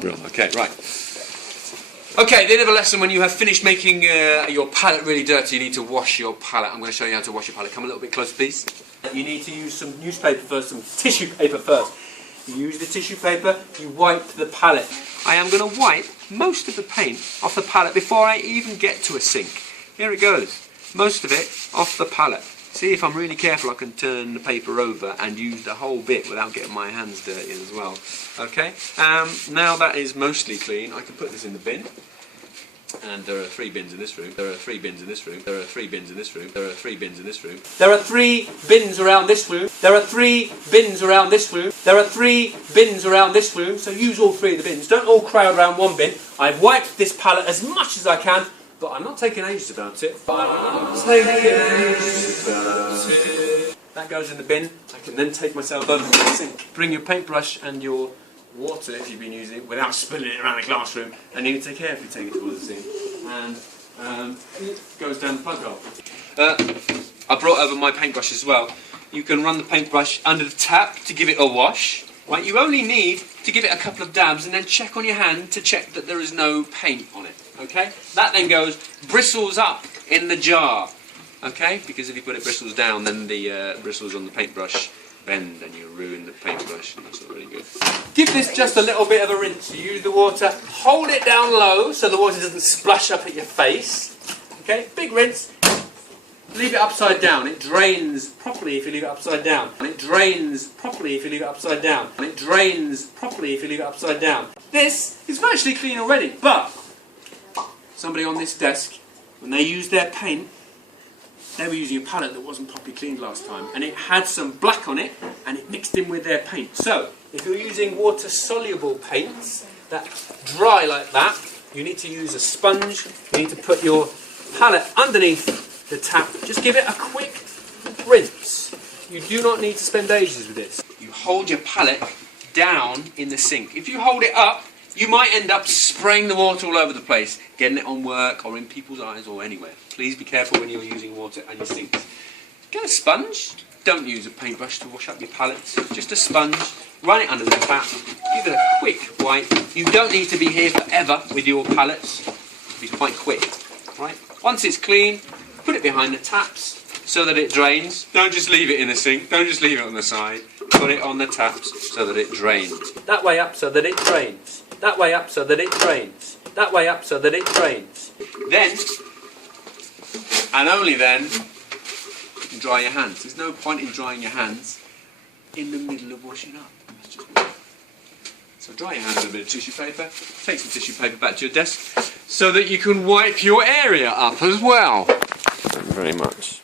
Brilliant. Okay, right. Okay, the end of a lesson: when you have finished making your palette really dirty, you need to wash your palette. I'm going to show you how to wash your palette. Come a little bit closer, please. You need to use some newspaper first, some tissue paper first. You use the tissue paper, you wipe the palette. I am going to wipe most of the paint off the palette before I even get to a sink. Here it goes. Most of it off the palette. See, if I'm really careful, I can turn the paper over and use the whole bit without getting my hands dirty as well. Okay, now that is mostly clean, I can put this in the bin. And there are 3 bins in this room. There are 3 bins in this room. There are 3 bins in this room. There are 3 bins in this room. There are 3 bins around this room. There are 3 bins around this room. There are 3 bins around this room. So use all 3 of the bins. Don't all crowd around one bin. I've wiped this palette as much as I can, but I'm not taking ages about it. That goes in the bin. I can then take myself over to the sink. Bring your paintbrush and your water, if you've been using it, without spilling it around the classroom, and you need to carefully take it towards the sink. And it goes down the plug hole. I brought over my paintbrush as well. You can run the paintbrush under the tap to give it a wash. Right, you only need to give it a couple of dabs and then check on your hand to check that there is no paint on it. Okay? That then goes, bristles up in the jar. Okay? Because if you put it bristles down, then the bristles on the paintbrush bend and you ruin the paintbrush, and that's not really good. Give this just a little bit of a rinse. You use the water, hold it down low so the water doesn't splash up at your face. Okay? Big rinse. Leave it upside down. It drains properly if you leave it upside down. And it drains properly if you leave it upside down. And it drains properly if you leave it upside down. This is virtually clean already, but somebody on this desk, when they used their paint, they were using a palette that wasn't properly cleaned last time, and it had some black on it, and it mixed in with their paint. So, if you're using water-soluble paints that dry like that, you need to use a sponge. You need to put your palette underneath the tap. Just give it a quick rinse. You do not need to spend ages with this. You hold your palette down in the sink. If you hold it up, you might end up spraying the water all over the place, getting it on work or in people's eyes or anywhere. Please be careful when you're using water and your sinks. Get a sponge. Don't use a paintbrush to wash up your palettes. Just a sponge. Run it under the tap. Give it a quick wipe. You don't need to be here forever with your palettes. Be quite quick. Right? Once it's clean, put it behind the taps so that it drains. Don't just leave it in the sink. Don't just leave it on the side. Put it on the taps so that it drains. That way up so that it drains. That way up so that it drains. That way up so that it drains. Then, and only then, you can dry your hands. There's no point in drying your hands in the middle of washing up. That's just weird. So dry your hands with a bit of tissue paper. Take some tissue paper back to your desk so that you can wipe your area up as well. Thank you very much.